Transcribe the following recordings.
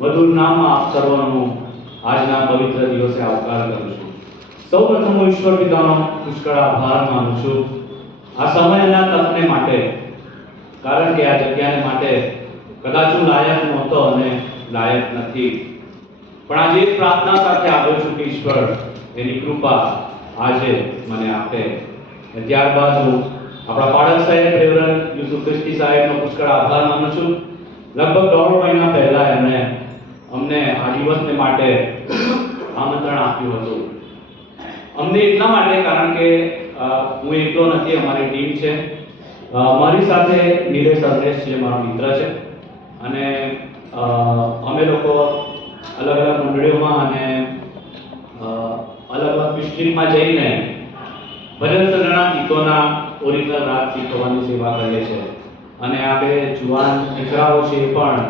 મધુર નામમાં આપ સર્વનું આજના પવિત્ર દિવસે આવકાર કરું છું. સૌપ્રથમ હું ઈશ્વર પિતાનો પુષ્કળ આભાર માનું છું આ સમયના તકને માટે, કારણ કે આ જગ્યાને માટે કદાચ હું લાયક નહોતો અને લાયક નથી, પણ આજે એક પ્રાર્થના સાથે આવ્યો છું કે ઈશ્વર એની કૃપા આજે મને આપે. ત્યારબાદ હું આપણા પાડક સાહેબ રેવરન્ડ યુસુફ ક્રિસ્ટી સાહેબનો પુષ્કળ આભાર માનું છું. લગભગ 1.5 મહિના પહેલા એમણે અમને આ દિવસને માટે આમંત્રણ આપ્યું હતું. અમને એટલા માટે કારણ કે હું એકલો નથી, અમારી ટીમ છે. મારી સાથે નિલેશ અરનેશ છે, મારો મિત્ર છે, અને અમે લોકો અલગ અલગ મંડળીઓમાં અને અલગ અલગ ડિસ્ટ્રિક્ટમાં જઈને ભજન સંગીતના ગીતોના ઓરિજિનલ રાગ શીખવવાની સેવા કરીએ છીએ. અને આ બે જુવાન દીકરાઓ છે એ પણ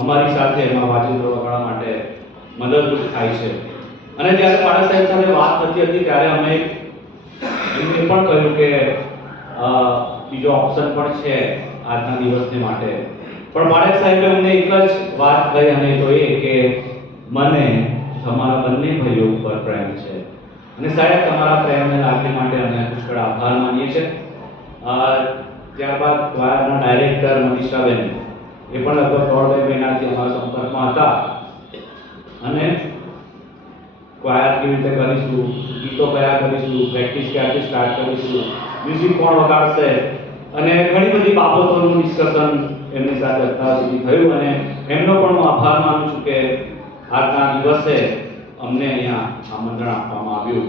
અમારી સાથે એમાં વાજિંત્રો વગાડવા માટે મદદરૂપ થાય છે. અને જ્યારે પાડક સાહેબ સાથે વાત થતી હતી ત્યારે અમે એમને પણ કહ્યું કે બીજો ઓપ્શન પણ છે આજના દિવસને માટે. પણ પાડક સાહેબે અમને એક જ વાત કહી, અને તો એ કે મને તમારા બંને ભાઈઓ ઉપર પ્રેમ છે. અને સાહેબ, તમારા પ્રેમને લાગણી માટે અમે પુષ્કળ આભાર માનીએ છીએ. ત્યારબાદ ક્વાયરના ડાયરેક્ટર મનીષાબેન એ પણ લગભગ 1.5 મહિનાથી અમારા સંપર્કમાં હતા, અને ક્વાયર કેવી રીતે કરીશું, ગીતો કયા કરીશું, પ્રેક્ટિસ ક્યારથી સ્ટાર્ટ કરીશું, મ્યુઝિક કોણ વગાડશે, અને ઘણી બધી બાબતોનું ડિસ્કશન એમની સાથે અત્યાર સુધી થયું. અને એમનો પણ હું આભાર માનું છું કે આજના દિવસે અમને અહીંયા આમંત્રણ આપવામાં આવ્યું.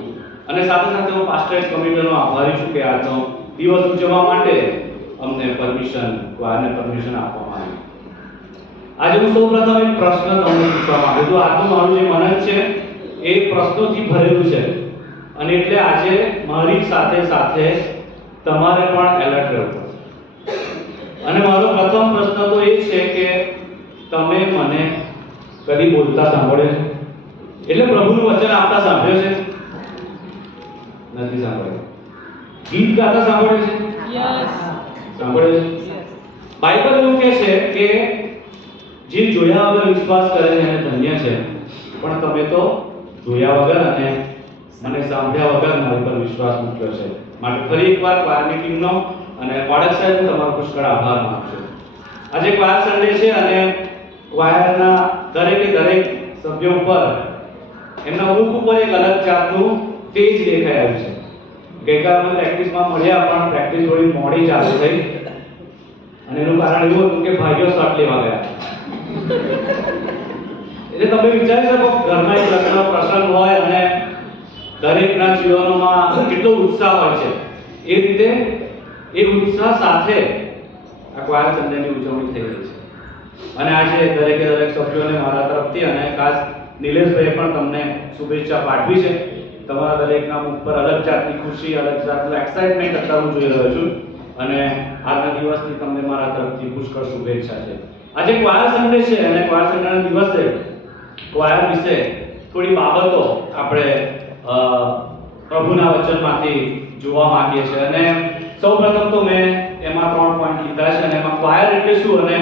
અને સાથે સાથે હું પાસ્ટરેટ કમિટીનો આભારી છું કે આજનો દિવસ ઉજવવા માટે અમને ક્વાયરને પરમિશન આપવામાં આવી. આજે હું સૌપ્રથમ એક પ્રશ્ન તમને પૂછવા માંગુ છું. આજનું મારું જે મનન છે એ પ્રશ્નોથી ભરેલું છે, અને એટલે આજે મારી સાથે સાથે તમારે પણ એલર્ટ રહેવું પડશે. અને મારો પ્રથમ પ્રશ્ન તો એ છે કે તમે મને કદી બોલતા સાંભળ્યો છે? એટલે પ્રભુનું વચન આપતા સાંભળ્યો છે? નથી સાંભળ્યો. ગીત ગાતા સાંભળ્યો છે? યસ, સાંભળ્યો છે. બાઇબલ એવું કહે છે કે જે જોયા વગર વિશ્વાસ કરે છે એને ધન્ય છે, પણ તમે તો જોયા વગર અને મને સાંભળ્યા વગર મારી પર વિશ્વાસ મૂક્યો છે. માટે ફરી એકવાર ક્વાયરની ટીમનો અને પાડક સાહેબ તમારો પુષ્કળ આભાર માનું છું. આજે ક્વાયર સન્ડે છે અને ક્વાયરના દરેક સભ્યો ઉપર એમના મુખ ઉપર એક અલગ જાતનું તેજ દેખાઈ આવ્યું છે. ગઈકાલ અમે પ્રેક્ટિસમાં મળ્યા, પણ પ્રેક્ટિસ થોડી મોડી ચાલુ થઈ, અને એનું કારણ એવું હતું કે ભાઈઓ શોટ લેવા ગયા. એટલે તમે વિચારી શકો, ઘરમાં એક લગ્નનો પ્રસંગ હોય અને દરેકના જીવનોમાં કેટલો ઉત્સાહ હોય છે, એ રીતે એ ઉત્સાહ સાથે આ ક્વાયર સન્ડેની ઉજવણી થઈ રહી છે. અને આજે દરેક સભ્યોને મારા તરફથી અને ખાસ નિલેશભાઈએ પણ તમને શુભેચ્છા પાઠવી છે. તમારા દરેકના મુખ પર અલગ જાતની ખુશી, અલગ જાતનું એક્સાઇટમેન્ટ અત્યારે હું જોઈ રહ્યો છું, અને આજના દિવસની તમને મારા તરફથી પુષ્કળ શુભેચ્છા છે. આજે ક્વાયર સન્ડે છે અને ક્વાયર સન્ડેના દિવસે ક્વાયર વિશે થોડી બાબતો આપણે પ્રભુના વચનમાંથી જોવા માંગીએ છીએ. અને સૌપ્રથમ તો મેં એમાં 3 પોઈન્ટ લીધા છે, અને એમાં ક્વાયર એટલે શું, અને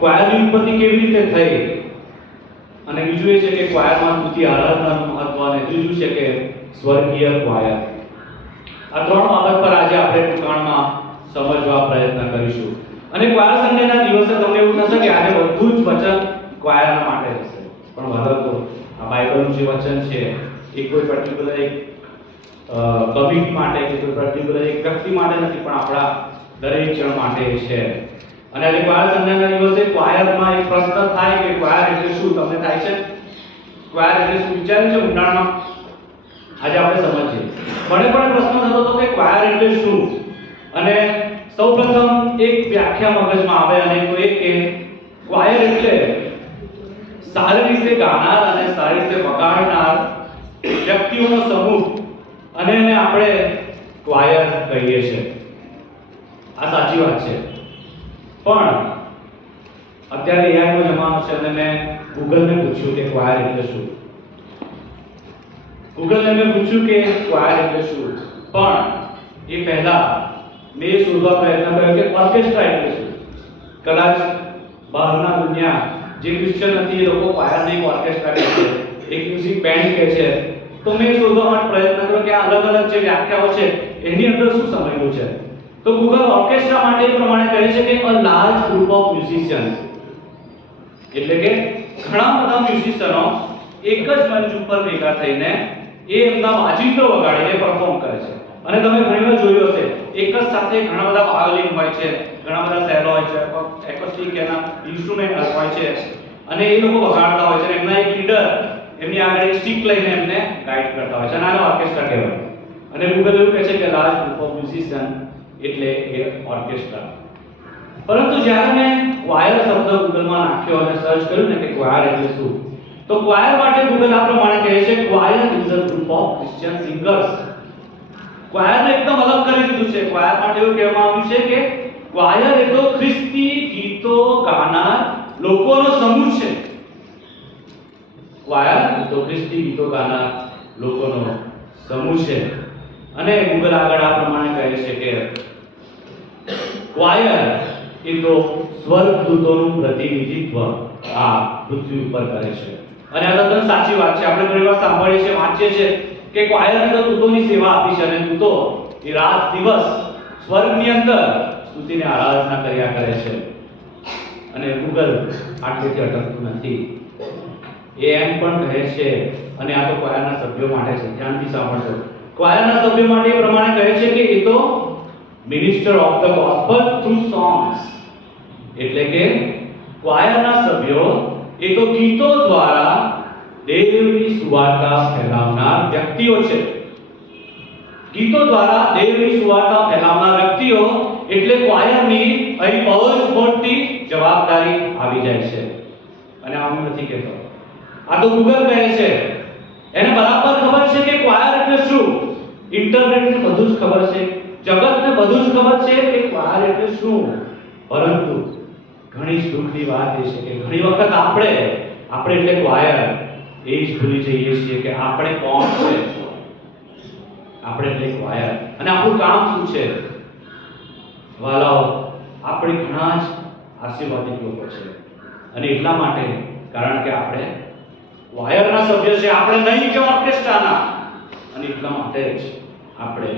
ક્વાયરની ઉત્પત્તિ કેવી રીતે થઈ, અને બીજું એ છે કે ક્વાયરમાં સ્તુતિ આરાધનાનું મહત્વ, અને ત્રીજું છે કે સ્વર્ગીય ક્વાયર. આ 3 બાબત પર આજે આપણે ટૂંકાણમાં સમજવા પ્રયત્ન કરીશું. અને ક્વાયર સન્ડેના દિવસે તમને એવું થશે કે આજે બધું જ વચન ક્વાયરના માટે હશે, પણ વાદકો આ બાઇબલનું જે વચન છે એ કોઈ પર્ટિક્યુલર એક કમિટી માટે કે કોઈ પર્ટિક્યુલર એક વ્યક્તિ માટે નથી, પણ આપણા દરેક જણ માટે છે. અને આજે ક્વાયર સન્ડેના દિવસે ક્વાયરમાં એક પ્રશ્ન થાય કે ક્વાયર એટલે શું? તમને થાય છે ક્વાયર એટલે શું? વિચાર્યું છે ઊંડાણમાં? આજે આપણે સમજીએ. મને પણ પ્રશ્ન થતો હતો કે ક્વાયર એટલે શું, અને સૌપ્રથમ એક વ્યાખ્યા મગજમાં આવે, અને તો એ કે ક્વાયર એટલે સારી રીતે ગાનાર અને સારી રીતે વગાડનાર વ્યક્તિઓનો સમૂહ, અને એને આપણે ક્વાયર કહીએ છીએ. આ સાચી વાત છે. પણ અત્યારે AI નો જમાનો છે, અને મેં ગૂગલને પૂછ્યું કે ક્વાયર એટલે શું. ગૂગલને મેં પૂછ્યું કે ક્વાયર એટલે શું, પણ એ પહેલા મેં શોધવા પ્રયત્ન કર્યો કે ઓર્કેસ્ટ્રા એટલે શું. કદાચ બહારના દુનિયા જે ક્રિશ્ચિયન નથી એ લોકો ક્વાયરને એક ઓર્કેસ્ટ્રા કહે છે, એક મ્યુઝિક બેન્ડ કહે છે. તો મેં શોધવા માટે પ્રયત્ન કર્યો કે આ અલગ અલગ જે વ્યાખ્યાઓ છે એની અંદર શું સમજવું છે. તો ગૂગલ ઓર્કેસ્ટ્રા માટે એ પ્રમાણે કહે છે કે a large group of musicians, એટલે કે ઘણા બધા મ્યુઝિશિયનો એક જ મંચ ઉપર ભેગા થઈને એ એમના વાજિંત્રો વગાડીને પરફોર્મ કરે છે. અને તમે ઘણીવાર જોયું હશે એક જ સાથે ઘણા બધા વાયોલિન હોય છે, ઘણા બધા સેલો હોય છે, એકોસ્ટિક એના ઇન્સ્ટ્રુમેન્ટ હોય છે અને એ લોકો વગાડતા હોય છે અને એમના એક લીડર એમની આગળ એક સ્ટિક લઈને એમને ગાઈડ કરતા હોય છે અને આને ઓર્કેસ્ટ્રા કહેવાય. અને ગૂગલ એવું કહે છે કે લાર્જ ગ્રુપ ઓફ મ્યુઝિશિયન એટલે એ ઓર્કેસ્ટ્રા. પરંતુ જ્યારે મેં ક્વાયર શબ્દ ગૂગલમાં નાખ્યો અને સર્ચ કર્યું ને કે ક્વાયર એટલે શું, તો ક્વાયર માટે ગૂગલ આ પ્રમાણે કહે છે choir is a group of Christian singers. ક્વાયરને એકદમ અલગ કરી દીધું છે. ક્વાયર માટે એવું કહેવામાં આવ્યું છે કે ક્વાયર એ તો ખ્રિસ્તી ગીતો ગાનાર લોકોનો સમૂહ છે. ક્વાયર એ તો ખ્રિસ્તી ગીતો ગાનાર લોકોનો સમૂહ છે. અને ગૂગલ આગળ આ પ્રમાણે કહે છે કે ક્વાયર એ તો સ્વર્ગદૂતોનું પ્રતિનિધિત્વ આ પૃથ્વી ઉપર કરે છે. અને આ તદ્દન સાચી વાત છે. આપણે ઘણીવાર સાંભળીએ છીએ, વાંચીએ છીએ કે ક્વાયરે તો દૂતોની સેવા આપી છે અને દૂતો એ રાત દિવસ સ્વર્ગની અંદર સ્તુતિને આરાધના કર્યા કરે છે. અને ગૂગલ આટલેથી અટકતું નથી. એ એમ પણ કહે છે, અને આ તો ક્વાયરના સભ્યો માટે છે, ધ્યાનથી સાંભળજો. ક્વાયરના સભ્યો માટે એ પ્રમાણે કહે છે કે એ તો minister of the gospel through songs, એટલે કે ક્વાયરના સભ્યો એ તો ગીતો દ્વારા દેવની સુવાર્તા ફેલાવનાર વ્યક્તિઓ છે. ગીતો દ્વારા દેવની સુવાર્તા ફેલાવનાર વ્યક્તિઓ એટલે ક્વાયરની અહીં બહુ જ મોટી જવાબદારી આવી જાય છે. અને આમ નથી કહેતો, આ તો ગૂગલ કહે છે. એને બરાબર ખબર છે કે ક્વાયર એટલે શું. ઇન્ટરનેટને બધું જ ખબર છે, જગતને બધું જ ખબર છે કે ક્વાયર એટલે શું. પરંતુ ઘણી જ દુઃખની વાત એ છે કે ઘણી વખત આપણે એટલે ક્વાયર એ જ ભૂલી જઈએ છીએ કે આપણે કોણ છે. આપણે એટલે ક્વાયર અને આપણું કામ શું છે. વાલાઓ, આપણે ઘણા જ આશીર્વાદિત લોકો છે અને એટલા માટે કારણ કે આપણે ક્વાયરના સભ્ય છે, આપણે નહીં કે ઓર્કેસ્ટ્રાના, અને એટલા માટે જ આપણે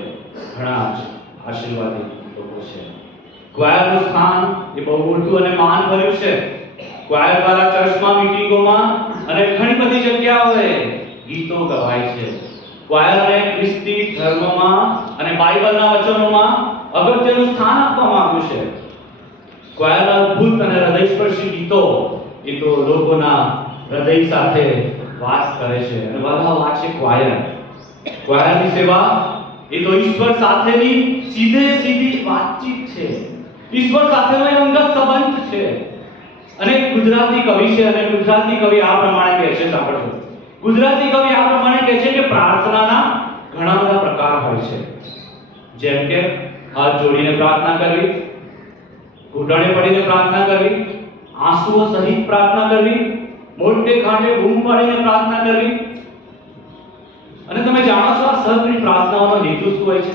ઘણા જ આશીર્વાદિત લોકો છે. ક્વાયરનું સ્થાન એ બહુ મોટું અને માન ભર્યું છે. ક્વાયર દ્વારા ચર્ચમાં, મીટિંગોમાં અને ઘણી બધી જગ્યાઓએ ગીતો ગવાય છે. ક્વાયરને ખ્રિસ્તી ધર્મમાં અને બાઇબલના વચનોમાં અગત્યનું સ્થાન આપવામાં આવ્યું છે. ક્વાયરના અદ્ભુત અને હૃદયસ્પર્શી ગીતો એ તો લોકોના હૃદય સાથે વાત કરે છે. અને બધા વાત છે ક્વાયર. ક્વાયરની સેવા એ તો ઈશ્વર સાથેની સીધી વાતચીત છે. ઈશ્વર સાથેનો એક અંગત સંબંધ છે. અને ગુજરાતી કવિ છે અને ગુજરાતી કવિ આ પ્રમાણે કહે છે, સાંભળો. ગુજરાતી કવિ આ પ્રમાણે કહે છે કે પ્રાર્થનાના ઘણા બધા પ્રકાર હોય છે. જેમ કે હાથ જોડીને પ્રાર્થના કરવી, ઘૂંટણે પડીને પ્રાર્થના કરવી, આંસુઓ સહિત પ્રાર્થના કરવી, મોટે ખાટે બૂમ પાડીને પ્રાર્થના કરવી. અને તમે જાણો છો આ સઘળી પ્રાર્થનાઓનો હેતુ શું હોય છે.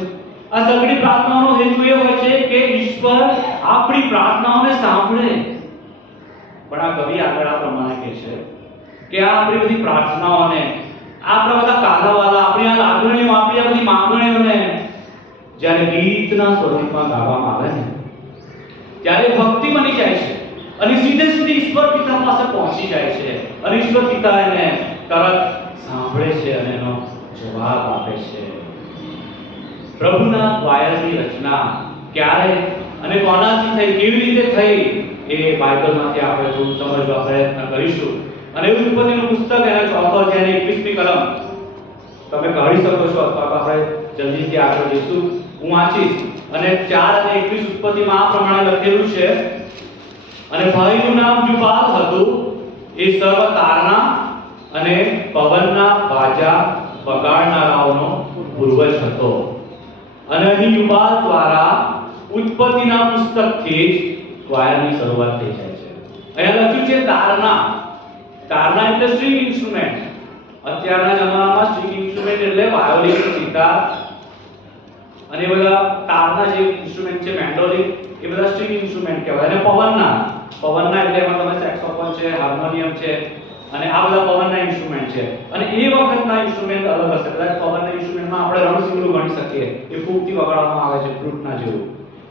આ સઘળી પ્રાર્થનાઓનો હેતુ એ હોય છે કે ઈશ્વર આપણી પ્રાર્થનાઓને સાંભળે. પણ આ કવિ આગળ આ પ્રમાણે કહે છે કે આ આપણી બધી પ્રાર્થનાઓને, આપણા બધા કાલાવાલા, આપણી આ લાગણીઓ, આપણી આ બધી માંગણીઓને જ્યારે ગીતના સ્વરૂપમાં ગાવામાં આવે ને ત્યારે ભક્તિ બની જાય છે અને સીધે ઈશ્વર પિતા પાસે પહોંચી જાય છે અને ઈશ્વર પિતા એને તરત સાંભળે છે અને એનો જવાબ આપે છે. પ્રભુના ક્વાયરની રચના ક્યારે અને કોનાથી થઈ, કેવી રીતે થઈ, એ બાઇબલમાંથી આપણે થોડું સમજવા પ્રયત્ન કરીશું. અને ઉત્પત્તિનું પુસ્તક એના 4 અધ્યાયની 21મી કલમ તમે કાઢી શકો છો અથવા તો આપણે જલ્દીથી આગળ જઈશું. હું વાંચીશ. અને 4 અને 21 ઉત્પત્તિમાં આ પ્રમાણે લખેલું છે, અને ભાઈનું નામ યુબાલ હતું. એ સર્વ તારના અને પવનના બાજા વગાડનારાઓનો પૂર્વજ હતો. અને અહીં યુબાલ દ્વારા ઉત્પત્તિના પુસ્તકથી જ ક્વાયરની શરૂઆત થઈ જાય છે. અહીંયા લખ્યું છે તારના. તારના એટલે સ્ટ્રિંગ ઇન્સ્ટ્રુમેન્ટ. અત્યારના જમાનામાં સ્ટ્રિંગ ઇન્સ્ટ્રુમેન્ટ એટલે વાયોલિન, ગિટાર અને બધા તારના જે ઇન્સ્ટ્રુમેન્ટ છે, મેન્ડોલિન, એ બધા સ્ટ્રિંગ ઇન્સ્ટ્રુમેન્ટ કહેવાય. અને પવનના પવનના એટલે એમાં તમે સેક્સોફોન છે, હાર્મોનિયમ છે અને આ બધા પવનના ઇન્સ્ટ્રુમેન્ટ છે. અને એ વખતના ઇન્સ્ટ્રુમેન્ટ અલગ હશે. કદાચ પવનના ઇન્સ્ટ્રુમેન્ટમાં આપણે રણસિંગડું ગણી શકીએ, એ ફૂંકથી વગાડવામાં આવે છે ફ્લૂટના જેવું.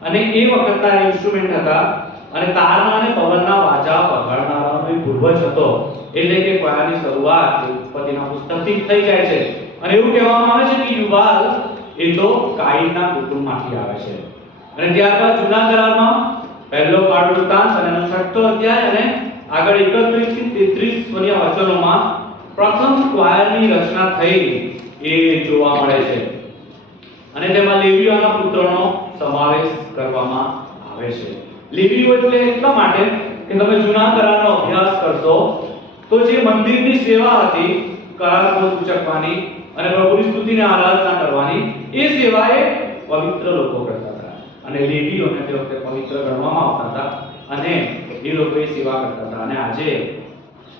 અને એ વખતના ઇન્સ્ટ્રુમેન્ટ હતા. અને તારના અને પવનના વાજા વગાડનારાનો એક પૂર્વજ હતો. એટલે કે ક્વાયરની શરૂઆત ઉત્પત્તિના પુસ્તકથી થઈ જાય છે. અને એવું કહેવામાં આવે છે કે યુવાલ એ તો કાઈનના કુટુંબમાંથી આવે છે. અને ત્યારબાદ જૂના કરારમાં પહેલો કાળ વૃત્તાંત અને એનો 6ઠ્ઠો અધ્યાય અને આગળ 31 થી 33 વન્ય વચનોમાં પ્રથમ ક્વાયરની રચના થઈ એ જોવા મળે છે. અને તેમાં લેવીઓના પુત્રોનો સમાવેશ કરવામાં આવે છે. લેવીઓ એટલે એટલા માટે કે તમે જૂના કરારનો અભ્યાસ કરશો તો જે મંદિરની સેવા હતી, કરારનો સૂચકવાની અને પ્રભુની સ્તુતિને આરાધના કરવાની, એ સેવા એ પવિત્ર લોકો કરતા હતા. અને લેવીઓને તે વખતે પવિત્ર ગણવામાં આવતા હતા અને એ લોકો એ સેવા કરતા હતા. અને આજે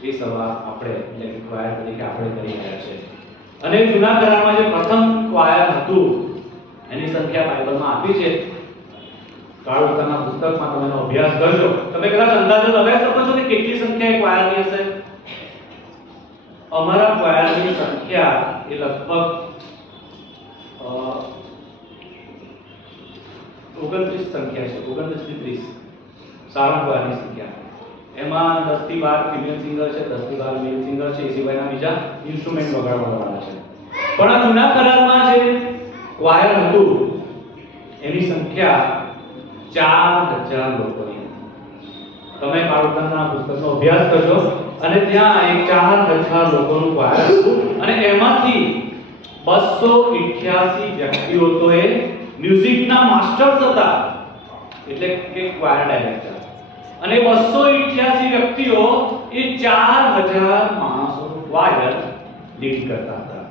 એ સેવા આપણે એટલે કે ક્વાયર તરીકે આપણે કરી રહ્યા છે. અને જૂના કરારમાં જે પ્રથમ ક્વાયર હતું એની સંખ્યા બાઇબલમાં આપી છે. કાળુતાના પુસ્તકમાં તમે એનો અભ્યાસ કરજો. તમે કદાચ અંદાજો લગાવી શકો છો કે કેટલી સંખ્યા ક્વાયરની હશે. અમારા ક્વાયરની સંખ્યા એ લગભગ 29 સંખ્યા છે. 29 થી 30 સારા ક્વાયરની સંખ્યા. એમાં 10 થી 12 ફિમેલ સિંગર છે, 10 થી 12 મેલ સિંગર છે, એ સિવાયના બીજા ઇન્સ્ટ્રુમેન્ટ વગાડવાવાળા છે. પણ આ જૂના કરારમાં જે ક્વાયર હતું એની સંખ્યા 4000 લોકોની. તમે કાળુતાના પુસ્તકનો અભ્યાસ કરજો અને ત્યાં એક 4000 લોકોનું ક્વાયર હતું. અને એમાંથી 288 વ્યક્તિઓ તો એ મ્યુઝિકના માસ્ટર્સ હતા, એટલે કે ક્વાયર ડાયરેક્ટર. અને 288 વ્યક્તિઓ એ 4000 માણસોનું ક્વાયર લીડ કરતા હતા.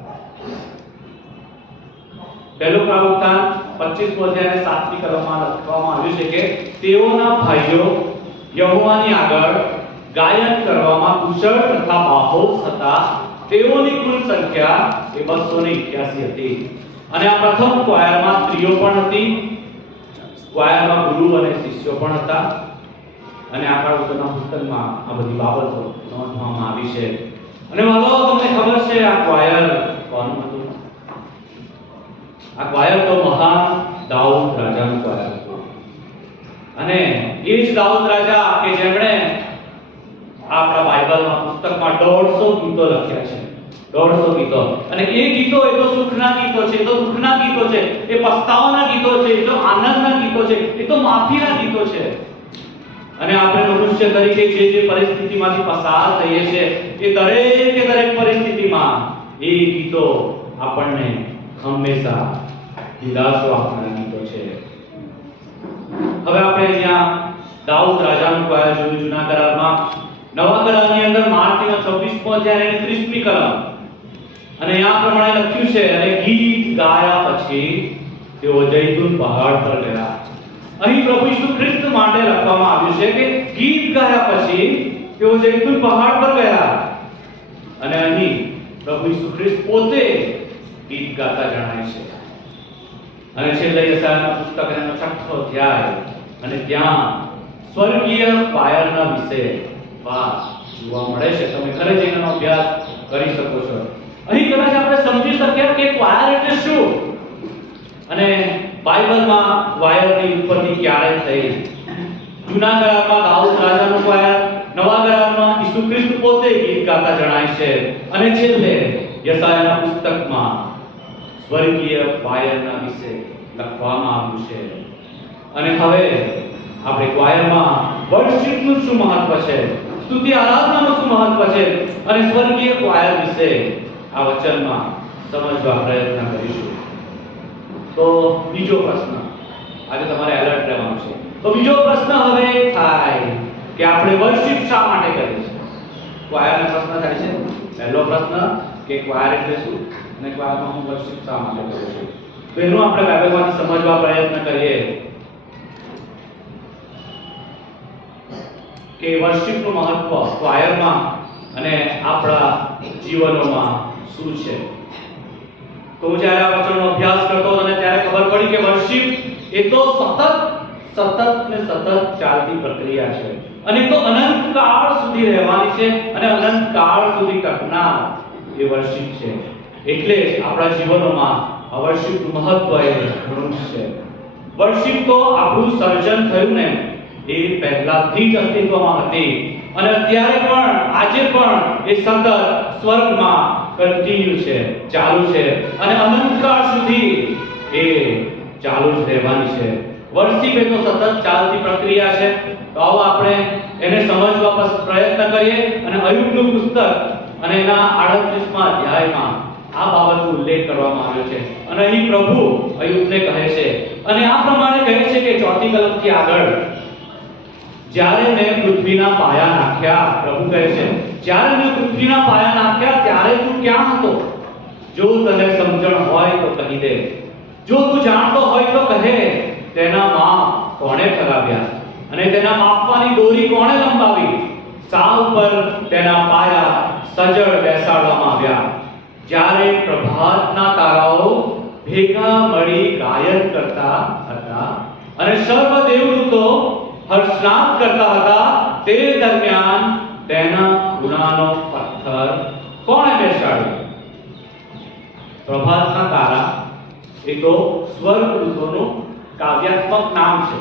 પહેલો કાળુતાન 25 અધ્યાય 7મી કલમમાં લખવામાં આવ્યું છે કે તેઓના ભાઈઓ યહોવાની આગળ ગાયન કરવામાં કુશળ તથા બાહોશ હતા. તેઓની કુલ સંખ્યા એ 288 હતી. અને આ પ્રથમ ક્વાયરમાં સ્ત્રીઓ પણ હતી. ક્વાયરમાં ગુરુ અને શિષ્યો પણ હતા. અને આ કાળુતાના પુસ્તકમાં આ બધી બાબતો નોંધવામાં આવી છે. અને વાલો તમને ખબર છે આ ક્વાયર કોનું હતું? આ ક્વાયર તો મહાન દાઉદ રાજાનું ક્વાયર હતું. અને એ જ દાઉદ રાજા કે જેમણે આપણા બાઇબલમાં પુસ્તકમાં 150 ગીતો લખ્યા છે. 150 ગીતો. અને એ ગીતો એ તો સુખના ગીતો છે, એ તો દુઃખના ગીતો છે, એ પસ્તાવાના ગીતો છે, એ તો આનંદના ગીતો છે, એ તો માફીના ગીતો છે. અને આપણે મનુષ્ય તરીકે જે પરિસ્થિતિમાંથી પસાર થઈએ છીએ એ દરેક પરિસ્થિતિમાં એ ગીતો આપણને હંમેશા દિલાસો આપનાર ગીતો છે. હવે આપણે અહીંયા દાઉદ રાજાનું ક્વાયર જોયું જૂના કરારમાં. નવા કરારની અંદર માર્કનો 26મો અધ્યાય અને 30મી કલમ. અને આ પ્રમાણે લખ્યું છે, અને ગીત ગાયા પછી તેઓ જૈતુન પહાડ પર ગયા. અહીં પ્રભુ ઈસુ ખ્રિસ્ત માટે લખવામાં આવ્યું છે કે ગીત ગાયા પછી તેઓ જૈતુન પહાડ પર ગયા. અને અહીં પ્રભુ ઈસુ ખ્રિસ્ત પોતે ગીત ગાતા જણાય છે. અને છેલ્લે યશાયાના પુસ્તકનો 6ઠ્ઠો અધ્યાય અને ત્યાં સ્વર્ગીય ક્વાયરના વિશે વાત જોવા મળે છે. તમે ઘરે જઈને એનો અભ્યાસ કરી શકો છો. અહીં કદાચ આપણે સમજી શક્યા કે ક્વાયર એટલે શું અને બાઇબલમાં ક્વાયરની ઉત્પત્તિ ક્યારે થઈ. જૂના કરારમાં દાઉદ રાજાનું ક્વાયર, નવા કરારમાં ઈસુ ખ્રિસ્ત પોતે ગીત ગાતા જણાય છે. અને છેલ્લે યશાયાના પુસ્તકમાં સ્વર્ગીય ક્વાયરના વિશે લખવામાં આવ્યું છે. અને હવે આપણે ક્વાયરમાં વર્શિપનું શું મહત્વ છે, સ્તુતિ આરાધનાનું શું મહત્વ છે અને સ્વર્ગીય ક્વાયર વિશે આ વચનમાં સમજવા પ્રયત્ન કરીશું. તો બીજો પ્રશ્ન, આજે તમારે એલર્ટ રહેવાનું છે. તો બીજો પ્રશ્ન હવે થાય કે આપણે વર્શિપ શા માટે કરીએ છીએ? ક્વાયરનો પ્રશ્ન થાય છે. પહેલો પ્રશ્ન કે ક્વાયર એટલે શું અને ક્વાયરમાં હું વર્શિપ શા માટે કરું છું? તો એનું આપણે બાઇબલમાંથી સમજવા પ્રયત્ન કરીએ કે વર્શિપનું મહત્વ ક્વાયરમાં અને આપણા જીવનોમાં શું છે. તો હું જ્યારે આ વચનનો અભ્યાસ કરતો હતો અને ત્યારે ખબર પડી કે વર્શિપ એ તો સતત ચાલતી પ્રક્રિયા છે. અને તો અનંત કાળ સુધી રહેવાની છે અને અનંત કાળ સુધી ટકનાર એ વર્શિપ છે. એટલે જ આપણા જીવનોમાં આ વર્શિપનું મહત્વ એ ઘણું છે. વર્શિપ તો આપણું સર્જન થયું ને એ પહેલાથી જ અસ્તિત્વમાં હતી અને અત્યારે પણ આજે પણ એ સતત સ્વર્ગમાં કન્ટિન્યુ છે, ચાલુ છે અને અનંતકાળ સુધી એ ચાલુ જ રહેવાની છે. વર્શિપ એ તો સતત ચાલતી પ્રક્રિયા છે. તો આવો આપણે એને સમજવા પ્રયત્ન કરીએ અને અયુબનું પુસ્તક અને એના 38મા અધ્યાયમાં આ બાબતનો ઉલ્લેખ કરવામાં આવ્યો છે અને અહીં પ્રભુ અયુબને કહે છે અને આ પ્રમાણે કહે છે કે 4થી કલમથી આગળ, જ્યારે મેં પૃથ્વીના પાયા નાખ્યા, પ્રભુ કહે છે, જ્યારે મેં પૃથ્વીના પાયા નાખ્યા ત્યારે તું ક્યાં હતો? જો તને સમજણ હોય તો કહી દે, જો તું જાણતો હોય તો કહે. તેના માપ કોણે ઠરાવ્યા અને તેના માપવાની દોરી કોણે લંબાવી? સા ઉપર તેના પાયા સજળ બેસાડવામાં આવ્યા. જ્યારે પ્રભાતના તારાઓ ભેગા મળી ગાયન કરતા હતા અને સર્વ દેવદૂતો હર્ષનાદ કરતા હતા, તે દરમિયાન તેના ખૂણાનો પથ્થર કોણે બેસાડ્યો? પ્રભાતના તારા એ તો સ્વર્ગદૂતોનું કાવ્યાત્મક નામ છે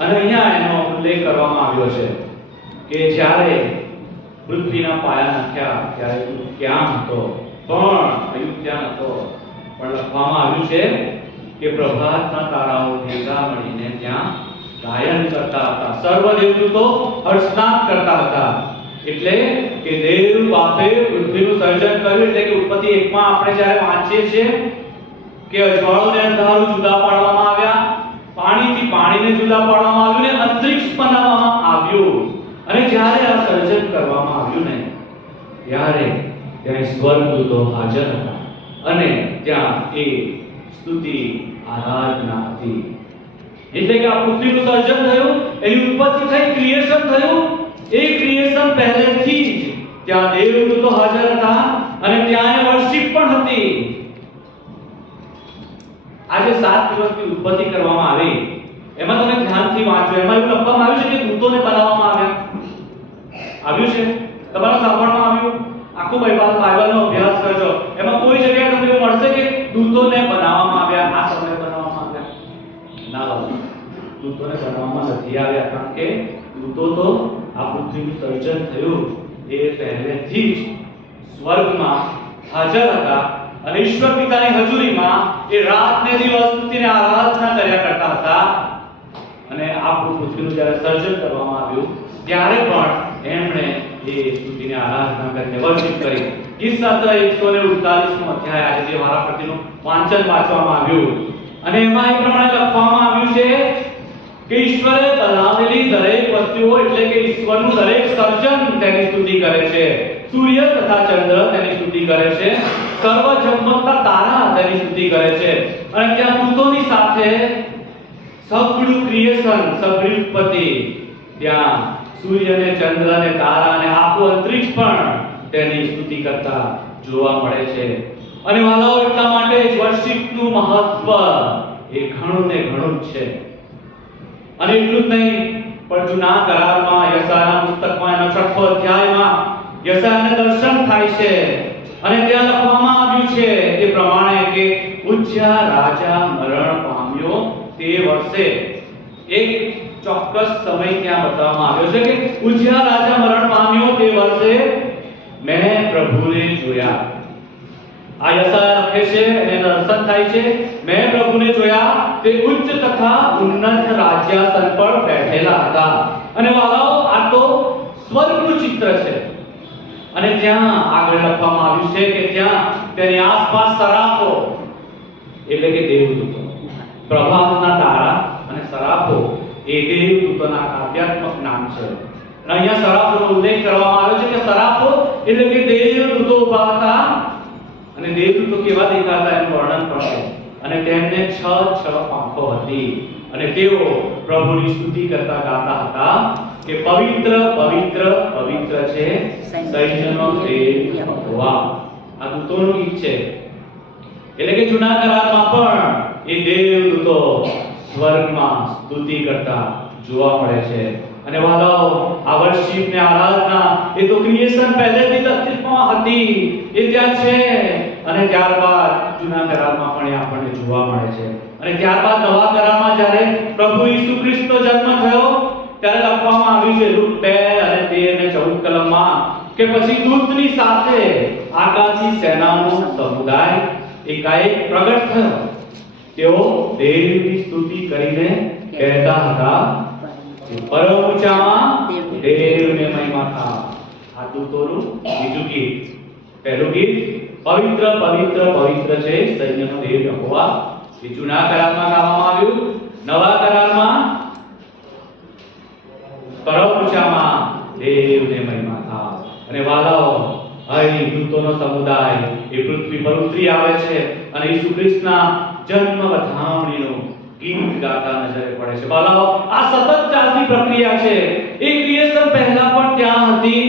અને અહીંયા એનો ઉલ્લેખ કરવામાં આવ્યો છે કે જ્યારે પૃથ્વીના પાયા નાખ્યા ત્યારે તું ક્યાં હતો? પણ અયુબ ક્યાં હતો? પણ લખવામાં આવ્યું છે કે પ્રભાતના તારાઓ ભેગા મળીને ત્યાં ગાયન કરતા હતા, સર્વ દેવદૂતો હર્ષનાદ કરતા હતા. એટલે કે દેવ બાપે પૃથ્વીનું સર્જન કર્યું. એટલે કે ઉત્પત્તિ 1 માં આપણે જ્યારે વાંચીએ છીએ કે અજવાળું ને અંધારું જુદા પાડવામાં આવ્યા, પાણીથી પાણીને જુદા પાડવામાં આવ્યું ને અંતરિક્ષ બનાવવામાં આવ્યું. અને જ્યારે આ સર્જન કરવામાં આવ્યું ને ત્યારે ત્યાં સ્વર્ગદૂતો હાજર હતા અને ત્યાં એ સ્તુતિ આરાધના હતી. એટલે કે આ પૃથ્વીનું સર્જન થયું, એની ઉત્પત્તિ થઈ, ક્રિએશન થયું. એ ક્રિએશન પહેલેથી જ ત્યાં દેવદૂતો હાજર હતા અને ત્યાં વર્શિપ પણ હતી. આજે 7 દિવસની ઉત્પત્તિ કરવામાં આવી, એમાં તમે ધ્યાનથી વાંચો. એમાં એવું લખવામાં આવ્યું છે કે દૂતોને બનાવવામાં આવ્યા. આવ્યું છે તમારા સાંભળમાં આવ્યું? આખું બાઇબલનો અભ્યાસ કરજો. એમાં કોઈ જગ્યાએ તમને એવું મળશે કે દૂતોને બનાવવામાં આવ્યા, આ સમયે બનાવવામાં આવ્યા? ના, દૂતોને બનાવવામાં નથી આવ્યા, કારણ કે દૂતો તો આ પૃથ્વીનું સર્જન થયું એ પહેલેથી જ સ્વર્ગમાં હાજર હતા અને ઈશ્વર પિતાની હજુરીમાં એ રાત ને દિવસ સ્તુતિને આરાધના કર્યા કરતા હતા. અને આ પૃથ્વીનું જ્યારે સર્જન કરવામાં આવ્યું ત્યારે પણ એમણે એ સ્તુતિને આરાધના કરીને વર્શિપ કરી. કિસ્સા 148મો અધ્યાય આજે જે વારાફરતીનું વાંચન વાંચવામાં આવ્યું અને એમાં એ પ્રમાણે લખવામાં આવ્યું છે કે ઈશ્વરે બનાવેલી દરેક વસ્તુઓ, એટલે કે ઈશ્વરનું દરેક સર્જન તેની સ્તુતિ કરે છે. સૂર્ય તથા ચંદ્ર તેની સ્તુતિ કરે છે, સર્વ ઝગમગતા તારા તેની સ્તુતિ કરે છે અને ત્યાં દૂતોની સાથે સઘળું ક્રિએશન, સઘળી ઉત્પત્તિ, ત્યાં સૂર્ય ને ચંદ્ર ને તારા ને આખું અંતરિક્ષ પણ તેની સ્તુતિ કરતા જોવા મળે છે. અને વાલાઓ, એટલા માટે જ વર્શિપનું મહત્વ એ ઘણું ને ઘણું જ છે. અને એટલું જ નહીં, પણ જૂના કરારમાં યશાયાના પુસ્તકમાં એના 6થો અધ્યાયમાં યશાયાને દર્શન થાય છે અને ત્યાં લખવામાં આવ્યું છે તે પ્રમાણે કે ઉજ્જયા રાજા મરણ પામ્યો તે વર્ષે, એક ચોક્કસ સમય ત્યાં બતાવવામાં આવ્યો છે કે ઉજ્જયા રાજા મરણ પામ્યો તે વર્ષે મેં પ્રભુને જોયા. આ યશાયા લખે છે અને દર્શન થાય છે, મેં પ્રભુને જોયા, તે ઉચ્ચ તથા ઉન્નત રાજ્યાસન પર બેઠેલા હતા. અને વાલાઓ, આ તો સ્વર્ગનું ચિત્ર છે. અને ત્યાં આગળ લખવામાં આવ્યું છે કે ત્યાં તેની આસપાસ સરાફો, એટલે કે દેવદૂતો, પ્રભાતના તારા અને સરાફો એ દેવદૂતોના કાવ્યાત્મક નામ છે. અને અહીંયા સરાફોનો ઉલ્લેખ કરવામાં આવ્યો છે કે સરાફો એટલે કે દેવદૂતો ઊભા હતા અને દેવદૂતો કેવા દેખાતા એનું વર્ણન પણ છે. અને તેમને 6 પાંખો હતી અને તેઓ પ્રભુની સ્તુતિ કરતા ગાતા હતા કે પવિત્ર પવિત્ર પવિત્ર છે સૈન્યનો દેવ યહોવા. આ દૂતોનું ગીત છે. એટલે કે જૂના કરારમાં પણ એ દેવદૂતો સ્વર્ગમાં સ્તુતિ કરતા જોવા મળે છે. અને વાલાઓ, આ વર્શિપ ને આરાધના એ તો ક્રિએશન પહેલેથી જ અસ્તિત્વમાં હતી, એ ત્યાં છે. અને ત્યારબાદ જૂના કરારમાં પણ એ આપણને જોવા મળે છે. અને ત્યારબાદ નવા કરારમાં જ્યારે પ્રભુ ઈસુ ખ્રિસ્તનો જન્મ થયો ત્યારે લખવામાં આવ્યું છે લુક 2 અને 13 અને 14 કલમમાં કે પછી દૂતની સાથે આકાશી સેનાનો સમુદાય એકાએક પ્રગટ થયો. તેઓ દેવની સ્તુતિ કરીને કહેતા હતા કે પરમ ઊંચામાં દેવને મહિમા થા. આ દૂતોનું બીજું ગીત. પહેલું ગીત પવિત્ર પવિત્ર પવિત્ર છે સૈન્યનો દેવ યહોવા, એ જૂના કરારમાં ગાવામાં આવ્યું. નવા કરારમાં પરમ ઊંચામાં દેવને મહિમા થા. અને વાલાઓ, અહીં દૂતોનો સમુદાય એ પૃથ્વી પર ઉતરી આવે છે અને ઈસુ ખ્રિસ્તના જન્મ વધામણીનું ગીત ગાતા નજરે પડે છે. વાલાઓ, આ સતત ચાલતી પ્રક્રિયા છે. એ ક્રિએશન પહેલા પણ ત્યાં હતી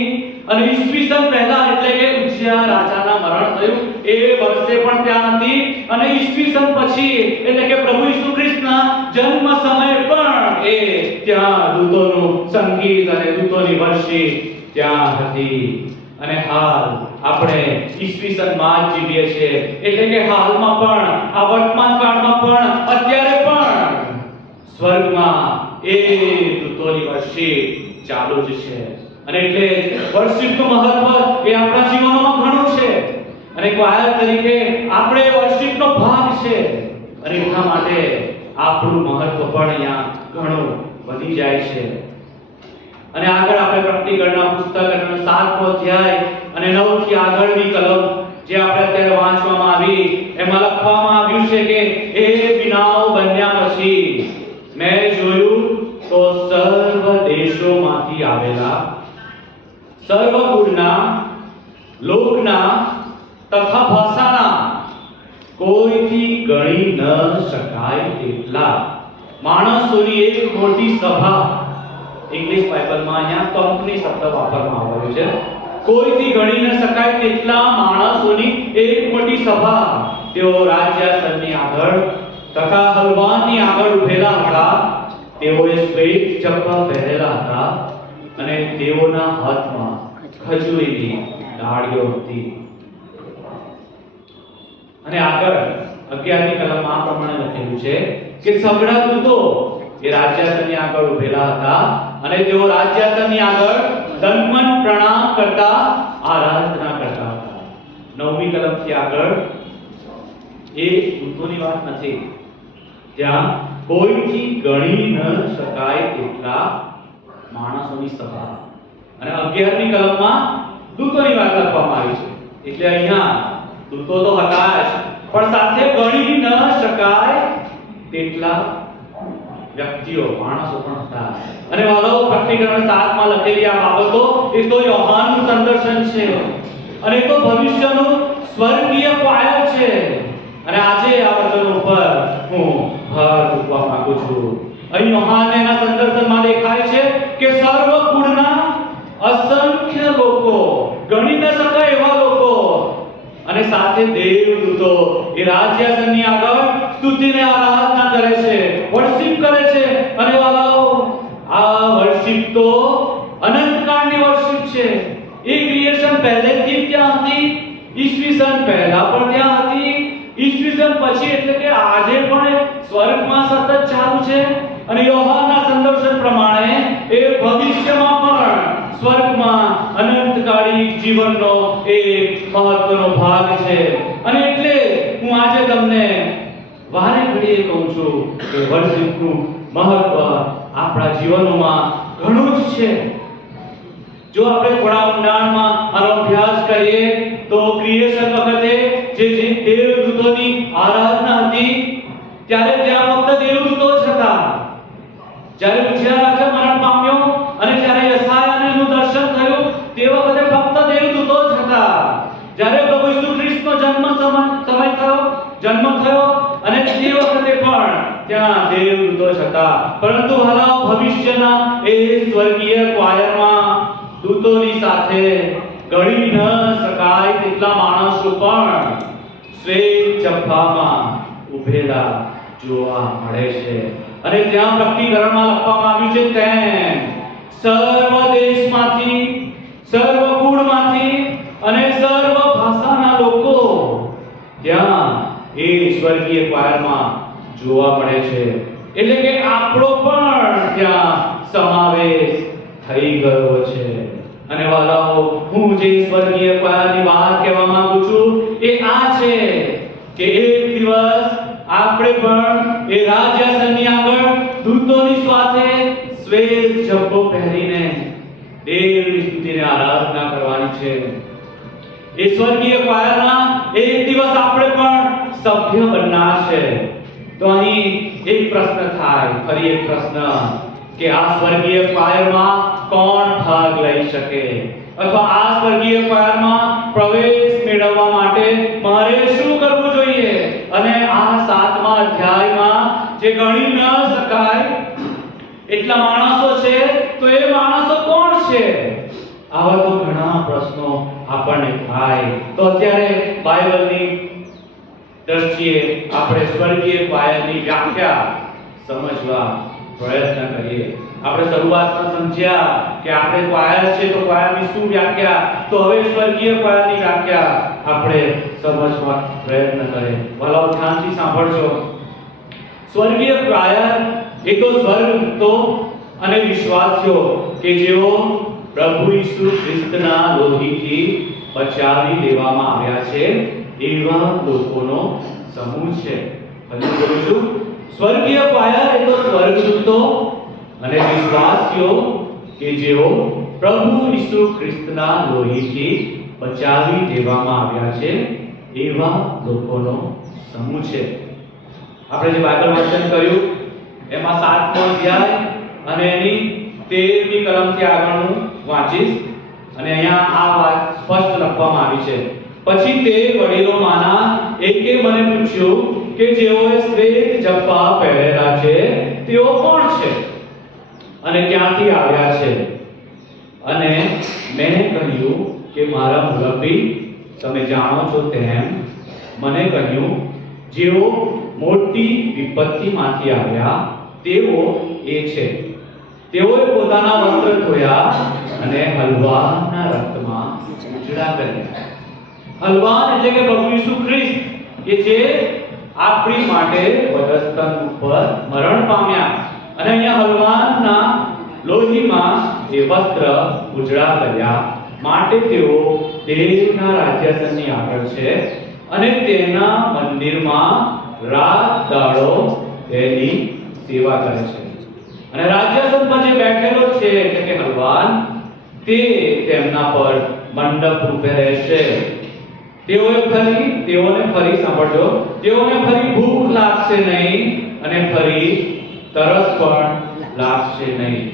અને ઈસવીસન પહેલા એટલે કે ઉજ્જયા રાજાના મરણ થયું એ વર્ષે પણ ત્યાં હતી અને ઈસવીસન પછી એટલે કે પ્રભુ ઈસુ ખ્રિસ્તના જન્મ સમયે પણ એ ત્યાં દૂતોનું સંગીત અને દૂતોની વર્ષી ત્યાં હતી. અને હાલ આપણે ઈસવીસનમાં જ જીવીએ છીએ એટલે કે હાલમાં પણ આ વર્તમાન કાળમાં પણ અત્યારે પણ સ્વર્ગમાં એ દૂતોની વર્ષી ચાલુ જ છે. અને એટલે વર્શિપનું મહત્વ એ આપણા જીવનમાં ઘણું છે અને ક્વાયર તરીકે આપણે વર્શિપનો ભાગ છે અને એટલા માટે આપણું મહત્વ પણ અહીંયા ઘણું વધી જાય છે. અને આગળ આપણે પ્રકટીકરણના પુસ્તકનો 7મો અધ્યાય અને 9 થી આગળની કલમ જે આપણે અત્યારે વાંચવામાં આવી એમાં લખવામાં આવ્યું છે કે એ વિનાવ બન્યા પછી મેં જોયું તો સર્વ દેશોમાંથી આવેલા સર્વ કુળના લોકના તથા ભાષાના કોઈથી ગણી ન શકાય તેટલા માણસોની એક મોટી સભા. ઇંગ્લિશ બાઇબલમાં અહીંયા કંપની શબ્દ વાપરવામાં આવ્યો છે. કોઈથી ગણી ન શકાય તેટલા માણસોની એક મોટી સભા તેઓ રાજ્યાસનની આગળ તથા હલવાનની આગળ ઉભેલા હતા. તેઓએ શ્વેત ચંપા પહેરેલા હતા અને તેઓના હાથમાં ખજૂરીની ડાળીઓ હતી. અને આગળ 11મી કલમમાં આ પ્રમાણે લખેલું છે કે સગડા દૂતો એ રાજ્યાસનની આગળ ઉભેલા હતા અને તેઓ રાજ્યાસનની આગળ દંડવત પ્રણામ કરતા આરાધના કરતા હતા. 9મી કલમથી આગળ એ દૂતોની વાત નથી, ત્યાં કોઈથી ગણી ન શકાય તેટલા માણસોની સભા. અને 11મી કલમમાં દૂતોની વાત લખવામાં આવી છે. એટલે અહીંયા દૂતો તો હતા જ પણ સાથે ગણી ન શકાય તેટલા વ્યક્તિઓ માણસો પણ હતા. અને વાલાઓ, પ્રકટીકરણ 7 માં લખેલી આ બાબતો એ તો યોહાનનું સંદર્શન છે અને એ તો ભવિષ્યનું સ્વર્ગીય પાયો છે. અને આજે આ વચનો પર હું ભાર મૂકવા માંગુ છું. અહીં યોહાનના સંદર્શનમાં દેખાય છે કે સર્વ કુળના અસંખ્ય લોકો, ગણી ન શકાય એવા લોકો અને સાથે દેવદૂતો એ રાજ્યાસનની આગળ સ્તુતિને આરાધના કરે છે, વર્શિપ કરે છે. અને વાલાઓ, આ વર્શિપ તો અનંતકાળની વર્શિપ છે. એ ક્રિએશન પહેલેથી જ ત્યાં હતી, ઈસવીસન પહેલા પણ ત્યાં હતી, ઈસવીસન પછી એટલે કે આજે પણ સ્વર્ગમાં સતત ચાલુ છે. અને યોહાનના સંદર્શન પ્રમાણે એ ભવિષ્યમાં પણ સ્વર્ગમાં અનંતકાળી જીવનનો એક મહત્વનો ભાગ છે. અને એટલે હું આજે તમને વારે ઘડીએ કહું છું કે વર્શિપનું મહત્વ આપણા જીવનોમાં ઘણું જ છે. જો આપણે થોડા ઊંડાણમાં આનો અભ્યાસ કરીએ તો ક્રિએશન વખતે જે દેવદૂતોની આરાધના હતી ત્યારે ત્યાં ફક્ત દેવદૂતો જ હતા. જ્યારે ઉજ્જયા રાજા મરણ પામ્યો અને જ્યારે યશાયાનું દર્શન થયું તે વખતે ફક્ત દેવદૂતો જ હતા. જ્યારે પ્રભુ ઈસુ ખ્રિસ્તનો જન્મ થયો અને તે વખતે પણ ત્યાં દેવદૂતો જ હતા. પરંતુ હાલ ભવિષ્યના એ સ્વર્ગીય ક્વાયરમાં દૂતોની સાથે ગણી ન શકાય તેટલા માણસો પણ શ્વેત ચંપામાં ઉભેલા જોવા મળે છે. અને ત્યાં પ્રકટીકરણમાં લખવામાં આવ્યું છે તેમ સર્વ દેશમાંથી, સર્વ કુળમાંથી અને સર્વ ભાષાના લોકો ત્યાં એ સ્વર્ગીય ક્વાયરમાં જોવા મળે છે. એટલે કે આપણો પણ ત્યાં સમાવેશ થઈ ગયો છે. અને વાલાઓ, હું જે સ્વર્ગીય ક્વાયરની વાત કહેવા માંગુ છું એ આ છે કે એક દિવસ આપણે પણ એ રાજ્યાસનની આગળ દૂતોની સાથે શ્વેત જબ્બો પહેરીને દેવની સ્તુતિને આરાધના કરવાની છે. એ સ્વર્ગીય ક્વાયરના એક દિવસ આપણે પણ સભ્ય બનના છે. તો અહીં એક પ્રશ્ન થાય, ફરી એક પ્રશ્ન કે આ સ્વર્ગીય ક્વાયરમાં કોણ ભાગ લઈ શકે, અથવા આ સ્વર્ગીય ક્વાયરમાં પ્રવેશ મેળવવા માટે મારે શું કરવું જોઈએ? અને આ 7મા અધ્યાયમાં જે ગણી ન શકાય એટલા માણસો છે, તો એ માણસો કોણ છે? આવા તો ઘણા પ્રશ્નો આપણને થાય. તો અત્યારે બાઇબલની દ્રષ્ટિએ આપણે સ્વર્ગીય ક્વાયરની વ્યાખ્યા સમજવા પ્રયત્ન કરીએ. આપણે શરૂઆતમાં સમજ્યા કે આપણે ક્વાયર છે તો ક્વાયરની શું વ્યાખ્યા, તો હવે સ્વર્ગીય ક્વાયરની વ્યાખ્યા આપણે સમજવા પ્રયત્ન કરીએ. ભલા ધ્યાનથી સાંભળજો. સ્વર્ગીય ક્વાયર એ તો સ્વર્ગદૂતો અને વિશ્વાસીઓ કે જેઓ પ્રભુ ઈસુ ખ્રિસ્તના લોહીથી બચાવી લેવામાં આવ્યા છે એવા લોકોનો સમૂહ છે. ફરી બોલું છું, સ્વર્ગીય ક્વાયર એ તો સ્વર્ગદૂતો અને વિશ્વાસીઓ કે જેઓ પ્રભુ ઈસુ ખ્રિસ્તના લોહીથી બચાવી લેવામાં આવ્યા છે એવા લોકોનો સમૂહ છે. આપણે જે બાઇબલ વાંચન કર્યું એમાં 7મો અધ્યાય અને એની 13મી કલમથી આગળનું વાંચીશ. અને અહીંયા આ વાત સ્પષ્ટ લખવામાં આવી છે. પછી તે વડીલોમાંના એકે મને પૂછ્યું કે જેઓએ શ્વેત જબ્બા પહેરેલા છે તેઓ કોણ છે અને ક્યાંથી આવ્યા છે? અને મેં કહ્યું કે મારા મુરબ્બી, તમે જાણો છો તેમ મને કહ્યું જેઓ મોટી વિપત્તિમાંથી આવ્યા તેઓ એ છે. તેઓએ પોતાના વસ્ત્ર ધોયા અને હલવાના રક્તમાં ઉજળા કર્યા. હલવાન એટલે કે પ્રભુ ઈસુ ખ્રિસ્ત કે જે આપણી માટે વધસ્તંભ ઉપર મરણ પામ્યા, અને અહીંયા હલવાનના લોહીમાં એ વસ્ત્ર ઉજળા કર્યા માટે તેઓ દેવના રાજ્યાસનની આગળ છે અને તેના મંદિરમાં રાત દાડો તેની સેવા કરે છે. અને રાજ્યાસન પર જે બેઠેલો છે એટલે કે હલવાન, તે તેમના પર મંડપ રૂપે રહેશે. તેઓને ફરી સાંભળજો, તેઓને ફરી ભૂખ લાગશે નહીં અને ફરી તરસ પણ લાગશે નહીં.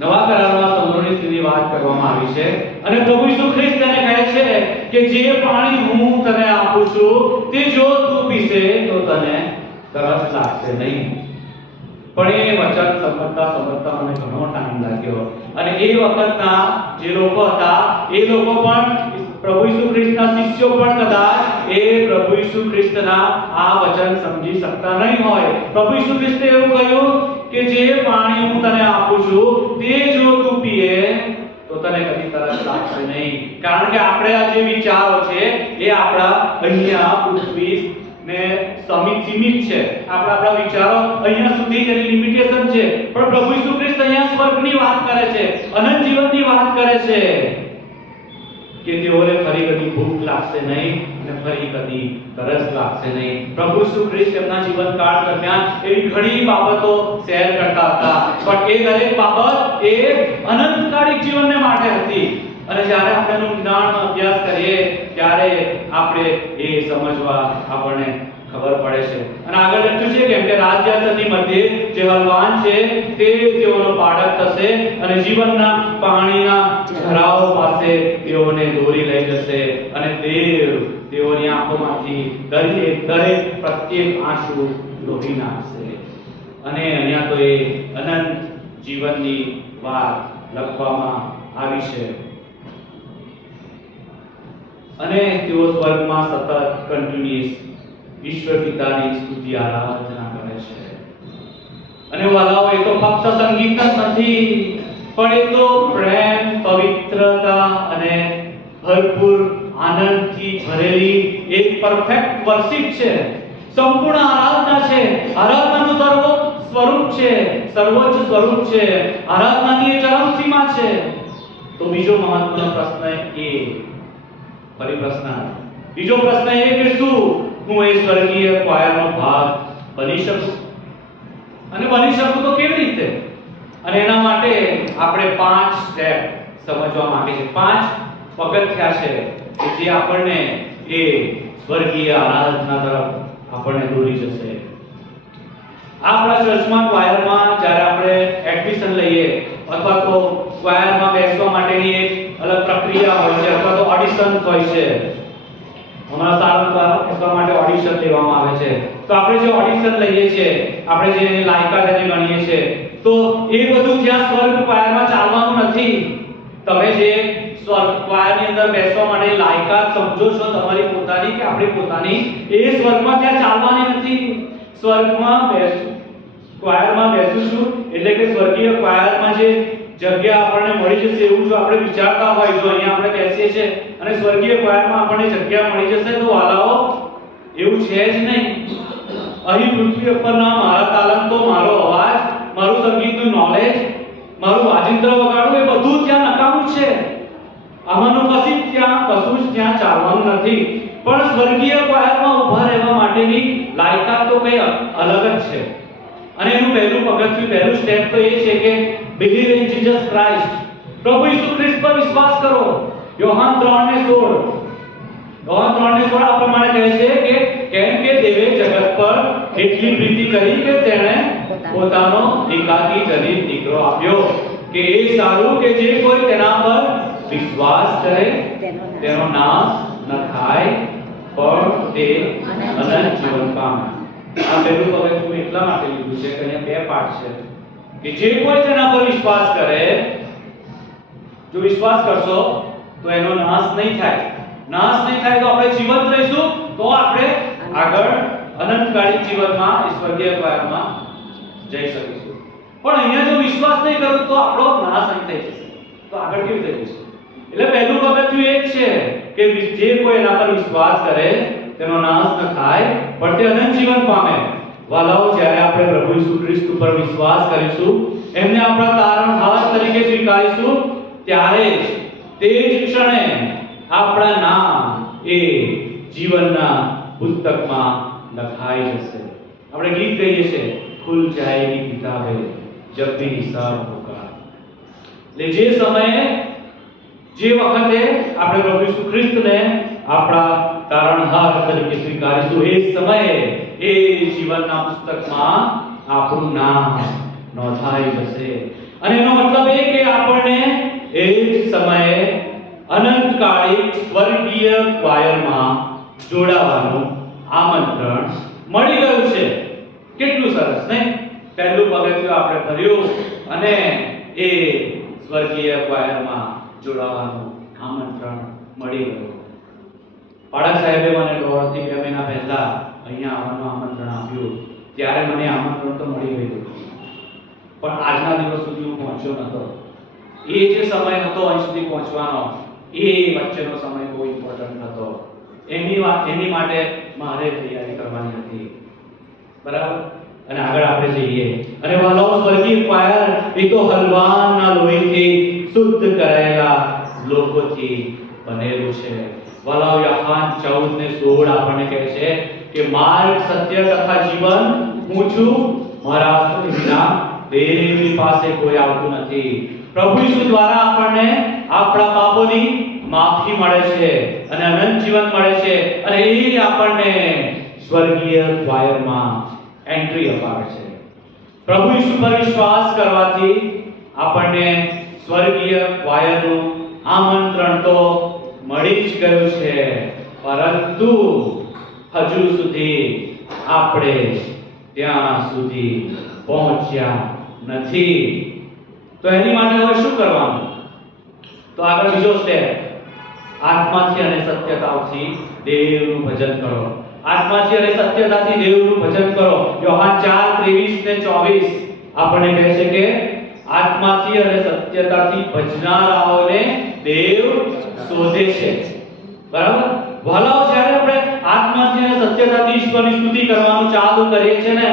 નવા કરારમાં સમૃદ્ધિ સ્થિતિની વાત કરવામાં આવી છે અને પ્રભુ ઈસુ ખ્રિસ્ત તેને કહે છે કે જે પાણી હું તને આપું છું તે જો તું પીશે તો તને તરસ લાગશે નહીં. પણ એ વચન સમજતા મને ઘણો ટાઈમ લાગ્યો. અને એ વખતના જે લોકો હતા એ લોકો પણ પ્રભુ ઈસુ ખ્રિસ્તના શિષ્યો પણ કદાચ એ પ્રભુ ઈસુ ખ્રિસ્તના આ વચન સમજી શકતા નહીં હોય. પ્રભુ ઈસુ ખ્રિસ્તે એવું કહ્યું કે જે પાણી હું તને આપું છું તે જો તું પીએ તો તને કદી તરસ લાગશે નહીં. કારણ કે આપણે આ જે વિચારો છે એ આપણા અહીંયા પૃથ્વી ને સીમિત છે. આપણા વિચારો અહીંયા સુધી તેની લિમિટેશન છે. પણ પ્રભુ ઈસુ ખ્રિસ્ત અહીંયા સ્વર્ગની વાત કરે છે, અનંત જીવનની વાત કરે છે કે તેઓને ફરી કદી ભૂખ લાગશે નહીં અને ફરી કદી તરસ લાગશે નહીં. પ્રભુ ઈસુ ખ્રિસ્ત એમના જીવનકાળ દરમિયાન એવી ઘણી બાબતો શેર કરતા હતા, પણ એ દરેક બાબત એ અનંતકાલિક જીવનને માટે હતી. અને જ્યારે આપણે એનો ઊંડાણમાં અભ્યાસ કરીએ ત્યારે આપણે એ સમજવા આપણને ખબર પડે છે. અને આગળ લખ્યું છે કેમ કે રાજ્યાસનની મધ્યે જે હલવાન છે તે તેઓનો પાડક થશે અને જીવનના પાણીના ઝરાઓ પાસે તેઓને દોરી લઈ જશે અને દેવ તેઓની આંખોમાંથી દરેક પ્રત્યેક આંસુ લોહી નાખશે. અને અહીંયા તો એ અનંત જીવનની વાત લખવામાં આવી છે. અને તેઓ સ્વર્ગમાં સતત કન્ટિન્યુઅસ ઈશ્વર પિતાની સ્તુતિ આરાધના કરે છે. અને વાલાઓ, એ તો ફક્ત સંગીત જ નથી, પણ એ તો પ્રેમ, પવિત્રતા અને ભરપૂર આનંદથી ભરેલી એક પરફેક્ટ વર્શિપ છે, સંપૂર્ણ આરાધના છે, આરાધનાનું સ્વરૂપ છે, સર્વોચ્ચ સ્વરૂપ છે, આરાધનાની એ ચરમસીમા છે. તો બીજો મહત્વનો પ્રશ્ન બીજો પ્રશ્ન એ કે શું હું એ સ્વર્ગીય ક્વાયરનો ભાગ બની શકું? અને બની શકું તો કેવી રીતે? અને એના માટે આપણે 5 સ્ટેપ સમજવા માંગે છે, 5 પગથિયા છે કે જે આપણને એ સ્વર્ગીય આરાધના તરફ આપણને દોરી જશે. આપણા ચર્ચમાં ક્વાયરમાં જ્યારે આપણે એડમિશન લઈએ અથવા તો ક્વાયરમાં બેસવા માટેની એક અલગ પ્રક્રિયા હોય છે અથવા તો ઓડિશન હોય છે. અમારા સારા બેસવા માટે ઓડિશન લેવામાં આવે છે. તો આપણે જે ઓડિશન લઈએ છીએ, આપણે જે લાયકાત એને ગણીએ છીએ, તો એ બધું જ્યાં સ્વર્ગ ક્વાયરમાં ચાલવાનું નથી. તમે જે સ્વર્ગ ક્વાયરની અંદર બેસવા માટે લાયકાત સમજો છો તમારી પોતાની કે આપણી પોતાની, એ સ્વર્ગમાં ત્યાં ચાલવાની નથી. સ્વર્ગમાં ક્વાયરમાં બેસીશું એટલે કે સ્વર્ગીય ક્વાયરમાં જે જગ્યા આપણને મળી જશે એવું જો આપણે વિચારતા હોય, જો અહીંયા આપણે બેસીએ છીએ અને સ્વર્ગીય ક્વાયરમાં આપણને જગ્યા મળી જશે, તો વાલાઓ એવું છે જ નહીં. અહીં પૃથ્વી ઉપરના મારા તાલંતો, મારો અવાજ, મારું સંગીતનું નોલેજ, મારું વાજિંત્ર વગાડવું, એ બધું ત્યાં નકામું છે. આમાંનું કશું જ ત્યાં ચાલવાનું નથી. પણ સ્વર્ગીય ક્વાયરમાં ઊભા રહેવા માટેની લાયકાત તો કંઈ અલગ જ છે. અને એનું પહેલું સ્ટેપ તો એ છે કે બિલીવ ઇન જીસસ ક્રાઇસ્ટ. પ્રભુ ઈસુ ખ્રિસ્ત પર વિશ્વાસ કરો. યોહાન 3:16 આ પ્રમાણે કહે છે કે કેમ કે દેવે જગત પર એટલી પ્રીતિ કરી કે તેણે પોતાનો એકાકી જનિત દીકરો આપ્યો કે એ સારું કે જે કોઈ તેના પર વિશ્વાસ કરે તેનો નાશ ન થાય પણ તે અનંત જીવન પામે. આ પહેલું પગથિયું એટલા માટે લીધું છે કે અહીંયા 2 પાઠ છે કે જે કોઈ તેના પર વિશ્વાસ કરે, જો વિશ્વાસ કરશો તો એનો નાશ નહીં થાય. નાશ નહીં થાય તો આપણે જીવંત રહીશું, તો આપણે આગળ અનંતકાળી જીવનમાં ઈશ્વરીય ક્વાયરમાં જઈ શકીશું. પણ અહીંયા જો વિશ્વાસ નહીં કરું તો આપણો નાશ અહીં થઈ જશે, તો આગળ કેવી રીતે જઈશું? એટલે પહેલું પગથિયું એ છે કે જે કોઈ એના પર વિશ્વાસ કરે તેનો નાશ ન થાય પણ તે અનંત જીવન પામે. વાલાઓ, જ્યારે આપણે પ્રભુ ઈસુ ખ્રિસ્ત પર વિશ્વાસ કરીશું, એમને આપણા તારણહાર તરીકે સ્વીકારીશું, ત્યારે તે જ ક્ષણે આપણા નામ એ જીવનના પુસ્તકમાં લખાઈ જશે. આપણે ગીત ગાઈએ છીએ, ખુલ જાયેગી કિતાબે જબ ભી હિસાબ હોગા. એટલે જે સમયે, જે વખતે આપણે પ્રભુ ઈસુ ખ્રિસ્તને આપણા તારણહાર તરીકે સ્વીકારીશું, એ સમયે એ જીવનના પુસ્તકમાં આપણું નામ નોંધાઈ જશે. અને એનો મતલબ એ કે આપણને એ જ સમયે અનંતકાળી સ્વર્ગીય ક્વાયરમાં જોડાવાનું આમંત્રણ મળી ગયું છે. કેટલું સરસ નહીં? પહેલું પગથિયું આપણે ભર્યું અને એ સ્વર્ગીય ક્વાયરમાં જોડાવાનું આમંત્રણ મળી ગયું. પાળક સાહેબે મને 2 મહિના પહેલા અહીંયા આવવાનું આમંત્રણ આપ્યું, ત્યારે મને આમંત્રણ તો મળી ગયું, પણ આજના દિવસ સુધી હું પહોંચ્યો નહોતો. એ જે સમય હતો અહીં સુધી પહોંચવાનો, એ વચ્ચેનો સમય બહુ ઇમ્પોર્ટન્ટ હતો. એની માટે મારે તૈયારી કરવાની હતી. બરાબર? અને આગળ આપણે જઈએ. અને વાલાઓ, સ્વર્ગીય ક્વાયર એ તો હલવાના લોહીથી શુદ્ધ કરાયેલા લોકોથી બનેલું છે. વાલાઓ, યોહાન 14:16 આપણને કહે છે કે માર્ગ, સત્ય તથા જીવન હું છું, મારા વિના દેવની પાસે કોઈ આવતું નથી. પ્રભુ ઈસુ દ્વારા આપણને આપણા પાપોની માફી મળે છે અને અનંત જીવન મળે છે, અને એ આપણને સ્વર્ગીય ક્વાયરમાં એન્ટ્રી અપાવે છે. પ્રભુ ઈસુ પર વિશ્વાસ કરવાથી આપણને સ્વર્ગીય ક્વાયરનું આમંત્રણ તો મળી જ ગયું છે, પરંતુ હજુ સુધી આપણે ત્યાં સુધી પહોંચ્યા નથી. તો એની માટે હવે શું કરવાનું? તો આગળ બીજો સ્ટેપ, આત્માથી અને સત્યતાથી દેવનું ભજન કરો. આત્માથી અને સત્યતાથી દેવનું ભજન કરો. યોહાન 4:23 ને 24 આપણને કહે છે કે આત્માથી અને સત્યતાથી ભજનારાઓને દેવ શોધે છે. બરાબર? વાલાઓ, જ્યારે આપણે આત્માથી અને સત્યતાથી ઈશ્વરની સ્તુતિ કરવાનું ચાલુ કરીએ છીએ ને,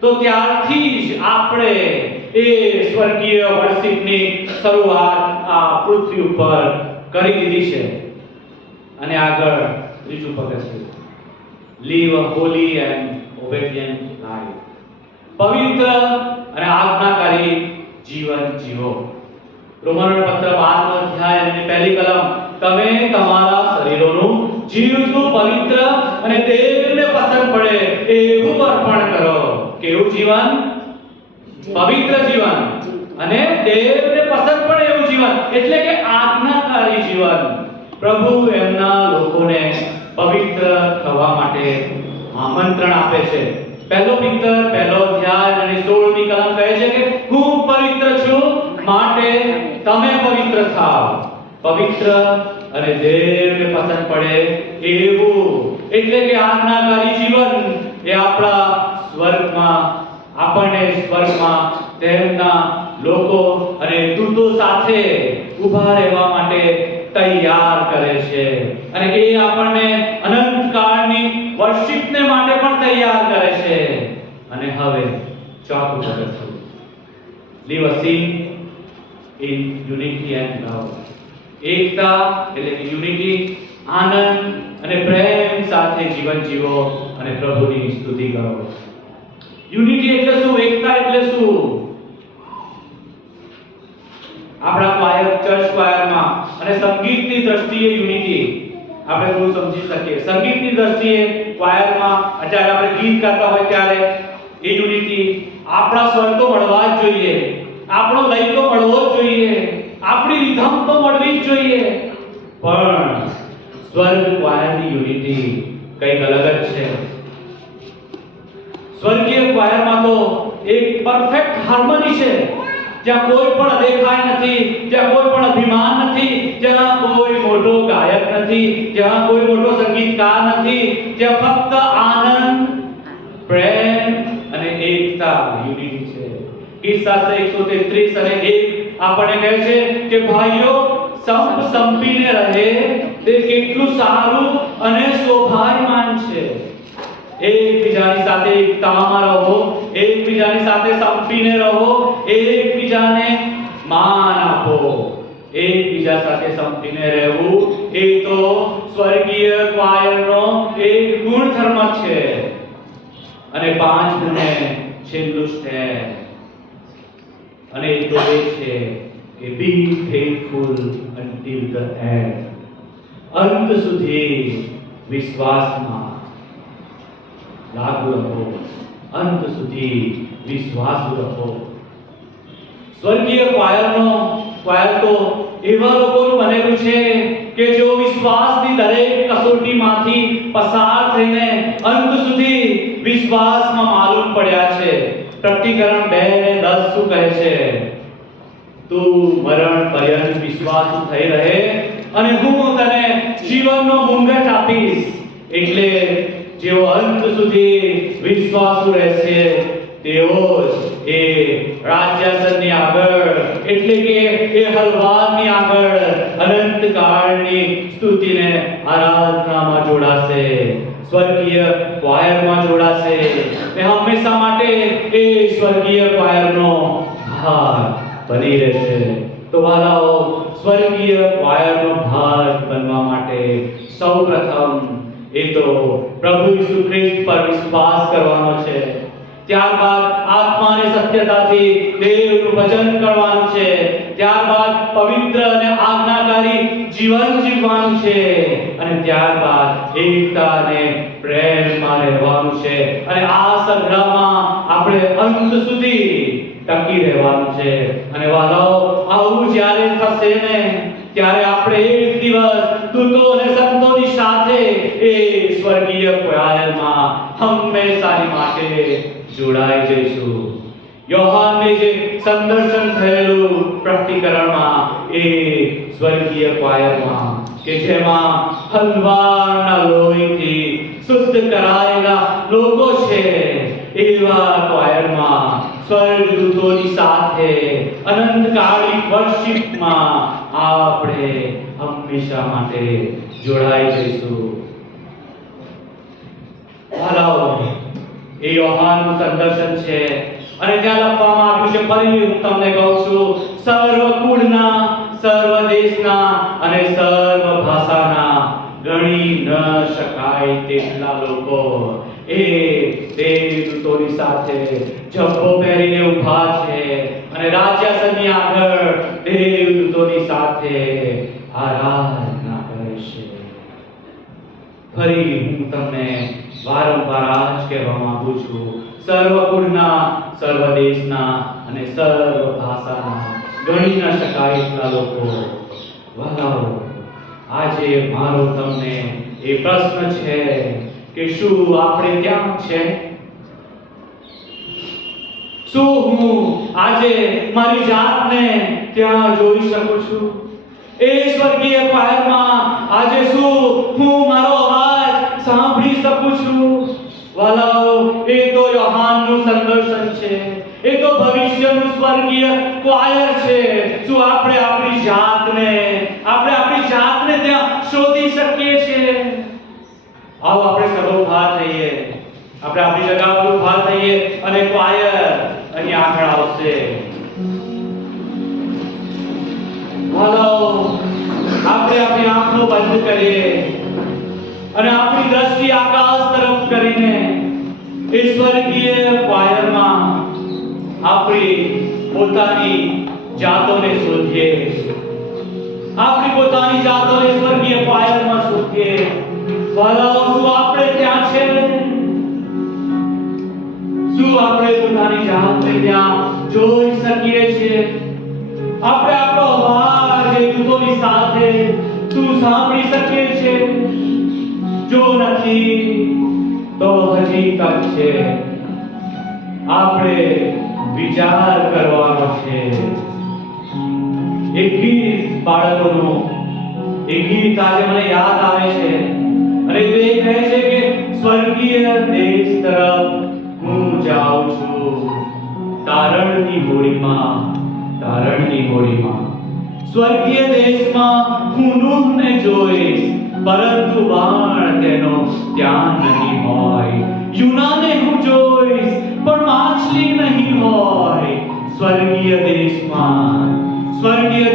તો ત્યારથી જ આપણે એ સ્વર્ગીય વર્શિપની શરૂઆત આ પૃથ્વી ઉપર કરી દીધી છે. અને આગળ ત્રીજું પગથિયું, live a holy and obedient life. પવિત્ર અને આજ્ઞાકારી જીવન જીવો. રોમનોના પત્ર 12નો અધ્યાય અને પહેલી કલમ, તમે તમારા શરીરોનું જીવતું, પવિત્ર અને દેવને પસંદ પડે એવું અર્પણ કરો. કેવું જીવન? પવિત્ર જીવન અને દેવને પસંદ પડે એવું જીવન, એટલે કે આજ્ઞાકારી જીવન. પ્રભુ એમના લોકોને પવિત્ર થવા માટે આમંત્રણ આપે છે. પહેલો પિત્તર પહેલો અધ્યાય અને 16મી કલમ કહે છે કે હું પવિત્ર છું, માટે તમે પવિત્ર થાઓ. પવિત્ર અને દેવને પસંદ પડે એવું, એટલે કે આજ્ઞાકારી જીવન એ આપણા સ્વર્ગમાં, આપણને સ્વર્ગમાં તેમના લોકો અને દૂતો સાથે ઊભા રહેવા માટે તૈયાર કરે છે. અને એ આપણને અનંતકાળની વર્શિપને માટે પણ તૈયાર કરે છે. અને હવે ચોથું પગથિયું, live a sin in unity and love. એકતા એટલે કે યુનિટી, આનંદ અને પ્રેમ સાથે જીવન જીવો અને પ્રભુની સ્તુતિ કરો. યુનિટી એટલે શું? એકતા એટલે શું? આપણા ક્વાયર, ચર્ચ ક્વાયરમાં અને સંગીતની દ્રષ્ટિએ યુનિટી આપણે બહુ સમજી શકીએ. સંગીતની દ્રષ્ટિએ ક્વાયરમાં જ્યારે આપણે ગીત ગાતા હોય ત્યારે એ યુનિટી, આપણા સ્વર તો મળવા જ જોઈએ, આપણો લય તો મળવો જ જોઈએ, આપણી રિધમ તો મળવી જ જોઈએ. પણ સ્વર્ગ ક્વાયરની યુનિટી કંઈક અલગ જ છે. સ્વર્ગીય ક્વાયરમાં તો એક પરફેક્ટ હાર્મની છે, જ્યાં કોઈ પણ અદેખાય નથી, જ્યાં કોઈ પણ અભિમાન નથી, જ્યાં કોઈ મોટો ગાયક નથી, જ્યાં કોઈ મોટો સંગીતકાર નથી, જ્યાં ફક્ત આનંદ, પ્રેમ અને એકતા યુનિટી છે. ગીતશાસ્ત્ર 133 અને 1 આપણને કહે છે કે ભાઈઓ, સંપીને રહે તે કેટલું સારું અને શોભાયમાન છે. એકબીજાની સાથે એકતામાં રહો, એકબીજાની સાથે સંપીને રહો, એકબીજાને માન આપો. એકબીજા સાથે સંપીને રહેવું એ તો સ્વર્ગીય ક્વાયરનો એક ગુણધર્મ છે. અને 5 ને છેલ્લું સ્ટેપ, અને એ તો એ છે કે બી ફેithful until the end. અંત સુધી વિશ્વાસમાં લાગુ રહો, અંત સુધી વિશ્વાસુ રહો. સ્વર્ગીય ક્વાયર તો એવા લોકોનું બનેલું છે કે જેઓ વિશ્વાસની દરેક કસોટીમાંથી પસાર થઈને અંત સુધી વિશ્વાસમાં માલુમ પડ્યા છે. પ્રકટીકરણ 2:10 શું કહે છે? તું મરણ પર્યંત વિશ્વાસુ થઈ રહે અને હું તને જીવનનો મુંગટ આપીશ. એટલે જેઓ અંત સુધી વિશ્વાસુ રહેશે તેઓ જ એ રાજ્યાસનની આગળ, એટલે કે એ હલવારની આગળ અનંતકાળની સ્તુતિને આરાધનામાં જોડાશે, સ્વર્ગીય ક્વાયરમાં જોડાશે. ને હંમેશા માટે એ સ્વર્ગીય ક્વાયરનો ભાગ બની રહેશે. તો વાલાઓ, સ્વર્ગીય ક્વાયરનો ભાગ બનવા માટે સૌપ્રથમ એ તો પ્રભુ ઈસુ ખ્રિસ્ત પર વિશ્વાસ કરવાનો છે. ત્યારબાદ આત્માની સત્યતાથી દેવનું ભજન કરવાનું છે. ત્યારબાદ પવિત્ર અને આજ્ઞાકારી જીવન જીવવાનું છે. અને ત્યારબાદ એકતા અને પ્રેમમાં રહેવાનું છે. અને આ સંગ્રહમાં આપણે અંત સુધી ટકી રહેવાનું છે. અને વાલાઓ, આવું જ્યારે થશે ને, ત્યારે આપણે એક દિવસ દૂતો અને સંતોની સાથે એ સ્વર્ગીય ક્વાયરમાં હંમેશાની માટે જોડાઈ જઈશું. યોહાનને જે સંદર્શન થયેલું પ્રકટીકરણમાં એ સ્વર્ગીય ક્વાયરમાં કે જેમાં હલવાના લોહીથી શુદ્ધ કરાયેલા લોકો છે, એવા ક્વાયરમાં સ્વર્ગદૂતોની સાથે અનંતકાળી વર્ષિપમાં આપણે હંમેશા માટે જોડાઈ જઈશું. વાલાઓ, એ યોહાનનું સંદર્શન છે અને ત્યાં લખવામાં આવ્યું છે, ફરી હું તમને કહું છું, સર્વ કુળના, સર્વ દેશના અને સર્વ ભાષાના ગણી ન શકાય તેટલા લોકો એ દેવદૂતોની સાથે જબ્બો પહેરીને ઊભા છે અને રાજ્યાસનની આગળ દેવદૂતોની સાથે આરાધના કરે છે. ફરી હું તમને વારંવાર આ જ કહેવા માંગુ છું, સર્વ કુળના, સર્વ દેશના અને સર્વ ભાષાના ગણી ન શકાય એટલા લોકો. વાલાઓ, આજે મારો તમને એ પ્રશ્ન છે કે શું આપણે ત્યાં છે? શું હું આજે મારી જાતને ત્યાં જોઈ શકું છું? એ સ્વર્ગીય પાયરમાં આજે શું હું મારો અવાજ સાંભળી શકું છું? વાલાઓ, એ તો યોહાનનું સંદર્શન છે, એ તો ભવિષ્યનું સ્વર્ગીય ક્વાયર છે. શું આપણે આપણી જાતને ત્યાં શોધી શકીએ છીએ? આવો આપણે સર્વ ઊભા થઈએ, આપણે આપણી જગ્યા પર ઊભા થઈએ અને ક્વાયર અહીં આગળ આવશે. વાલાઓ, આપણે આપણી આંખો બંધ કરીએ અને આપણી દ્રષ્ટિ આકાશ તરફ કરીને એ સ્વર્ગીય ક્વાયરમાં આપણી પોતાની જાતોને શોધીએ. આપણી પોતાની જાતોને સ્વર્ગીય ક્વાયરમાં શોધીએ. વાલાઓ, શું આપણે ત્યાં છે? શું આપણે પોતાની જાતને ત્યાં જોઈ શકીએ છીએ? આપણે આપણો અવાજ એ દૂતોની સાથે શું સાંભળી શકીએ છીએ? જો નથી તો હજી તક છે. આપણે વિચાર કરવાનો છે. એક ગીત બાળકોનું, એક ગીત આજે મને યાદ આવે છે અને તે કહે છે કે સ્વર્ગીય દેશ તરફ હું જાઉં છું, તારણની હોડીમાં, તારણની હોડીમાં. સ્વર્ગીય દેશમાં હું નૂહને જોઈશ, પરંતુ બાણ તેનો ત્યાં નહીં હોય. યુનાને હું જોઈશ, પણ માછલી નહીં હોય. સ્વર્ગીય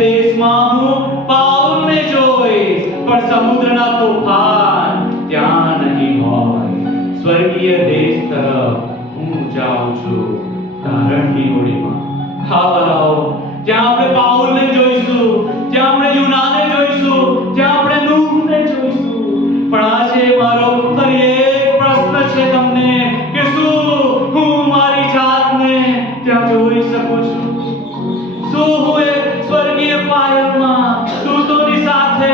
દેશમાં હું પાઉલને જોઈશ, પણ સમુદ્રના તોફાન ત્યાં નહીં હોય. સ્વર્ગીય દેશ તરફ હું જાઉં છું, તારણની હોડીમાં. હા વાલાઓ, ત્યાં આપણે પાઉલને જોઈશું, ત્યાં આપણે યુનાને જોઈશું, ત્યાં આપણે નૂહને જોઈશું. પણ આજે મારો ફરી એક પ્રશ્ન છે તમને કે શું હું મારી જાતને ત્યાં જોઈ શકું છું? શું હું એ સ્વર્ગીય પાયરમાં દૂતોની સાથે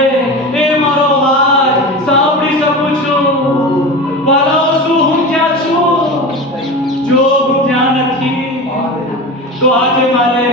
એ મારો અવાજ સાંભળી શકું છું? વાલાઓ, શું હું ત્યાં છું? જો હું ત્યાં નથી તો આજે મારે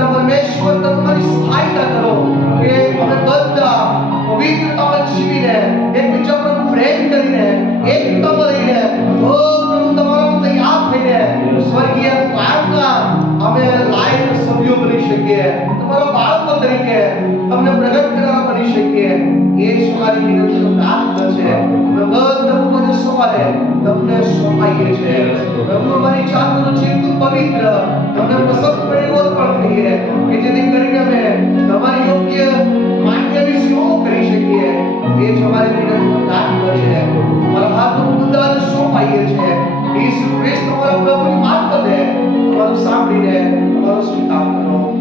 પિતા પરમેશ્વર તમારી સહાયતા કરો કે અમે બધા પવિત્રતામાં જીવીને એકબીજા પર પ્રેમ કરીને એકતામાં રહીને ઓ પ્રભુ તમારામાં તૈયાર થઈને સ્વર્ગીય દ્વારકા અમે લાયક સભ્યો બની શકીએ, તમારા બાળકો તરીકે તમને પ્રગટ કરનારા બની શકીએ. એ જ મારી નિરંતર પ્રાર્થના છે. બધા સવારે તમને સોંપાઈએ છે. પ્રભુ અમારી જાતનું જીવતું પવિત્ર તમને પસંદ પડે એવો અર્પણ થઈએ કે જેથી કરીને અમે તમારી યોગ્ય માન્યની સેવાઓ કરી શકીએ. એ જ અમારી નિરંતર પ્રાર્થના છે. અમારા હાથો બધા સોંપાઈએ છે. ઈસુ ખ્રિસ્ત તમારા પ્રભુની મારફતે તમારું સાંભળીને તમારો સ્વીકાર કરો.